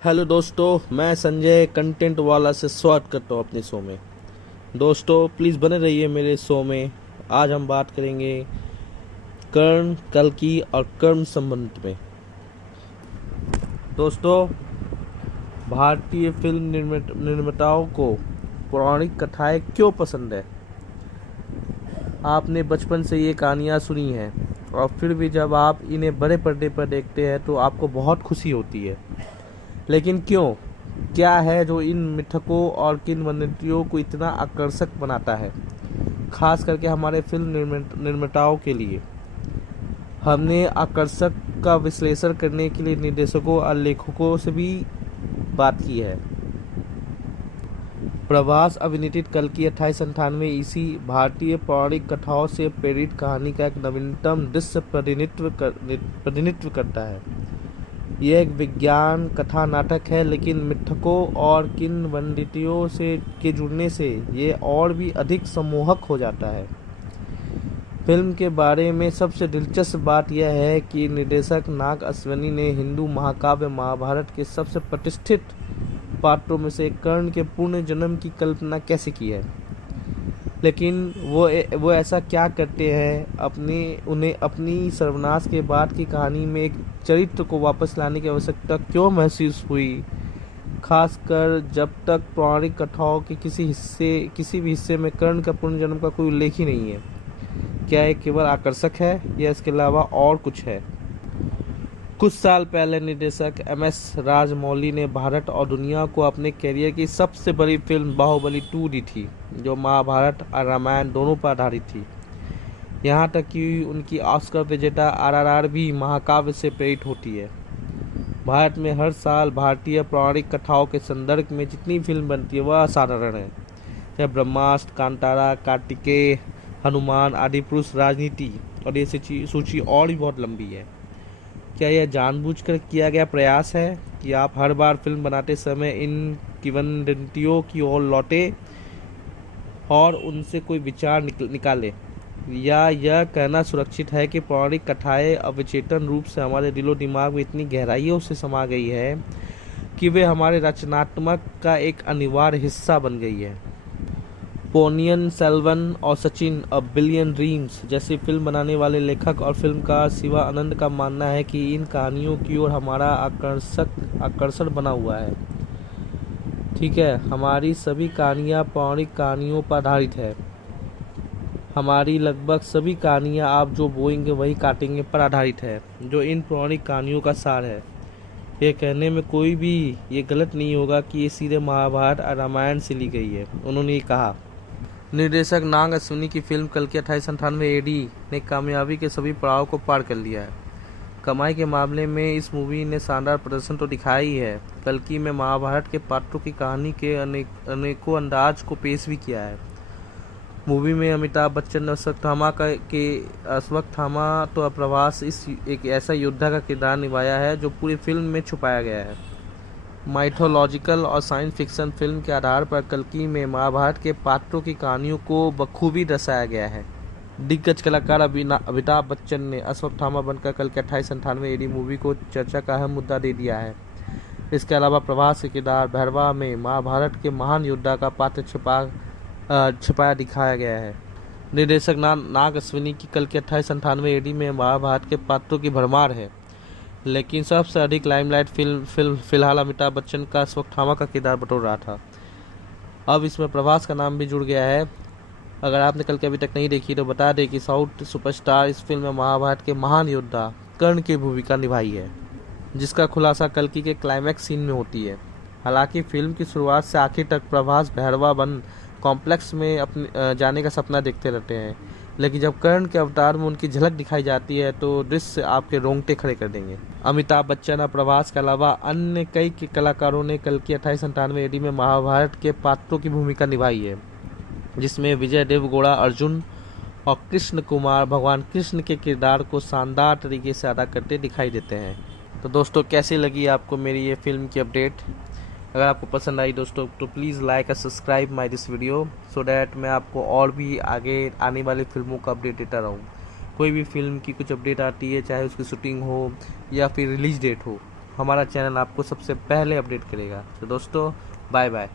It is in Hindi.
हेलो दोस्तों, मैं संजय कंटेंट वाला से स्वागत करता हूँ अपने शो में। दोस्तों प्लीज़ बने रहिए मेरे शो में। आज हम बात करेंगे कर्ण, कल्कि और कर्म संबंध में। दोस्तों, भारतीय फिल्म निर्माताओं को पौराणिक कथाएं क्यों पसंद है? आपने बचपन से ये कहानियाँ सुनी हैं और फिर भी जब आप इन्हें बड़े पर्दे पर देखते हैं तो आपको बहुत खुशी होती है। लेकिन क्यों? क्या है जो इन मिथकों और किंवदंतियों को इतना आकर्षक बनाता है, खास करके हमारे फिल्म निर्माताओं के लिए? हमने आकर्षक का विश्लेषण करने के लिए निर्देशकों और लेखकों से भी बात की है। प्रभास अभिनीत कल्कि 2898 इसी भारतीय पौराणिक कथाओं से प्रेरित कहानी का एक नवीनतम दृश्य प्रतिनिधित्व करता है। यह एक विज्ञान कथा नाटक है, लेकिन मिथकों और किंवदंतियों से के जुड़ने से ये और भी अधिक सम्मोहक हो जाता है। फिल्म के बारे में सबसे दिलचस्प बात यह है कि निर्देशक नाग अश्विनी ने हिंदू महाकाव्य महाभारत के सबसे प्रतिष्ठित पात्रों में से कर्ण के पूर्ण जन्म की कल्पना कैसे की है। लेकिन वो ऐसा क्या करते हैं? उन्हें अपनी सर्वनाश के बाद की कहानी में एक चरित्र को वापस लाने की आवश्यकता क्यों महसूस हुई, खासकर जब तक पौराणिक कथाओं के किसी भी हिस्से में कर्ण का पुनर्जन्म का कोई उल्लेख ही नहीं है? क्या ये केवल आकर्षक है या इसके अलावा और कुछ है? कुछ साल पहले निर्देशक MS राजमौली ने भारत और दुनिया को अपने करियर की सबसे बड़ी फिल्म बाहुबली 2 दी थी, जो महाभारत और रामायण दोनों पर आधारित थी। यहाँ तक कि उनकी ऑस्कर विजेता RRR भी महाकाव्य से प्रेरित होती है। भारत में हर साल भारतीय पौराणिक कथाओं के संदर्भ में जितनी फिल्म बनती है वह असाधारण है। चाहे ब्रह्मास्त्र, कांतारा, कार्तिकेय, हनुमान, आदि पुरुष, राजनीति, और ये सूची और भी बहुत लंबी है। क्या यह जानबूझकर किया गया प्रयास है कि आप हर बार फिल्म बनाते समय इन किंवदंतियों की ओर लौटे और उनसे कोई विचार निकालें, या यह कहना सुरक्षित है कि पौराणिक कथाएं अवचेतन रूप से हमारे दिलो दिमाग में इतनी गहराइयों से समा गई है कि वे हमारे रचनात्मक का एक अनिवार्य हिस्सा बन गई है? पोनियन सेल्वन और सचिन अ बिलियन ड्रीम्स जैसी फिल्म बनाने वाले लेखक और फिल्मकार शिवा आनंद का मानना है कि इन कहानियों की ओर हमारा आकर्षण बना हुआ है। ठीक है, हमारी सभी कहानियाँ पौराणिक कहानियों पर आधारित है। हमारी लगभग सभी कहानियाँ आप जो बोएंगे वही काटेंगे पर आधारित है, जो इन पौराणिक कहानियों का सार है। यह कहने में कोई भी ये गलत नहीं होगा कि ये सीधे महाभारत और रामायण से ली गई है, उन्होंने ये कहा। निर्देशक नाग अश्विनी की फिल्म कल्कि 2898 AD ने कामयाबी के सभी पड़ाव को पार कर लिया है। कमाई के मामले में इस मूवी ने शानदार प्रदर्शन तो दिखाया ही है, कल्कि में महाभारत के पात्रों की कहानी के अनेकों अंदाज को पेश भी किया है। मूवी में अमिताभ बच्चन ने अश्वत्थामा तो प्रभास एक ऐसा योद्धा का किरदार निभाया है जो पूरी फिल्म में छुपाया गया है। माइथोलॉजिकल और साइंस फिक्शन फिल्म के आधार पर कल्कि में महाभारत के पात्रों की कहानियों को बखूबी दर्शाया गया है। दिग्गज कलाकार अमिताभ बच्चन ने अश्वत्थामा बनकर कल्कि 2898 AD मूवी को चर्चा का अहम मुद्दा दे दिया है। इसके अलावा प्रभास के किरदार भैरवा में महाभारत के महान योद्धा का पात्र छिपाया दिखाया गया है। निर्देशक नाग अश्विनी की कल्कि 2898 AD में महाभारत के पात्रों की भरमार है, लेकिन सबसे अधिक लाइमलाइट फिलहाल अमिताभ बच्चन का अश्वत्थामा का किरदार बटोर रहा था। अब इसमें प्रभास का नाम भी जुड़ गया है। अगर आपने कल्कि अभी तक नहीं देखी तो बता दें कि साउथ सुपरस्टार इस फिल्म में महाभारत के महान योद्धा कर्ण की भूमिका निभाई है, जिसका खुलासा कल्कि के क्लाइमैक्स सीन में होती है। हालांकि फिल्म की शुरुआत से आखिर तक प्रभास भैरवा वन कॉम्प्लेक्स में अपने जाने का सपना देखते रहते हैं, लेकिन जब कर्ण के अवतार में उनकी झलक दिखाई जाती है तो दृश्य आपके रोंगटे खड़े कर देंगे। अमिताभ बच्चन और प्रभास के अलावा अन्य कई कलाकारों ने कल्कि 2898 AD में महाभारत के पात्रों की भूमिका निभाई है, जिसमें विजय देवगौड़ा अर्जुन और कृष्ण कुमार भगवान कृष्ण के किरदार को शानदार तरीके से अदा करते दिखाई देते हैं। तो दोस्तों, कैसी लगी आपको मेरी ये फिल्म की अपडेट? अगर आपको पसंद आई दोस्तों तो प्लीज़ लाइक और subscribe my this video, so that मैं आपको और भी आगे आने वाली फिल्मों का अपडेट देता रहूँ। कोई भी फिल्म की कुछ अपडेट आती है, चाहे उसकी शूटिंग हो या फिर रिलीज डेट हो, हमारा चैनल आपको सबसे पहले अपडेट करेगा। तो दोस्तों बाय बाय।